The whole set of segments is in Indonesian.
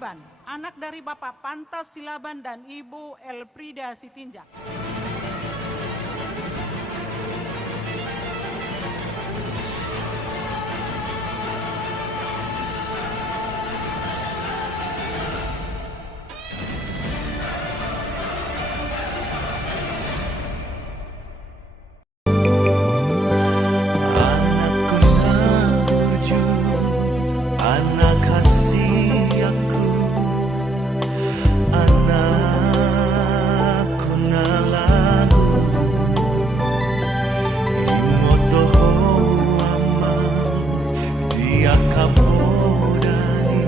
Silaban, anak dari Bapak Pantas Silaban dan Ibu Elfrida Sitinjak. Anak kasih aku, anakku na lagu, imoto amang dia kapodani,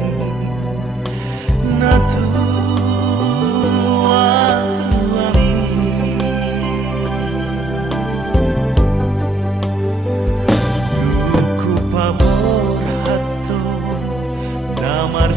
natu atuami, duku pabor hato. Namar